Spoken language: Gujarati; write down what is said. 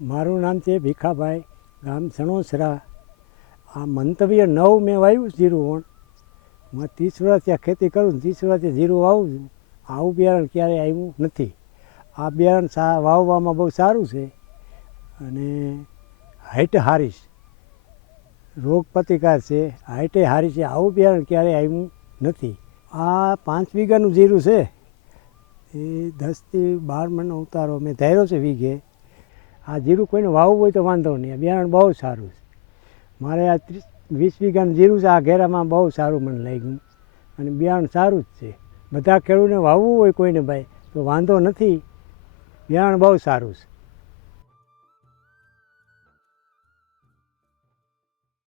મારું નામ છે ભીખાભાઈ, ગામ સણોસરા. આ મંતવ્ય 9 મેં વાવ્યું જીરું વણ. હું 30 વર્ષથી આ ખેતી કરું, 30 વર્ષથી જીરું વાવું છું. આવું બિયારણ ક્યારેય આવ્યું નથી. આ બિયારણ વાવવામાં બહુ સારું છે અને હાઈટ સારી છે, રોગ પ્રતિકાર છે, હાઈટે સારી છે. આવું બિયારણ ક્યારેય આવ્યું નથી. આ 5 વીઘાનું જીરું છે, એ 10 થી 12 મણનો ઉતારો મેં ધાર્યો છે વીઘે. આ જીરું કોઈને વાવવું હોય તો વાંધો નહીં, આ બિયારણ બહુ સારું છે. મારે આ 20 વીઘાનું જીરું છે, આ ઘેરામાં બહુ સારું મને લાગ્યું અને બિયારણ સારું જ છે. બધા ખેડૂતને વાવવું હોય કોઈને ભાઈ તો વાંધો નથી, બિયારણ બહુ સારું છે.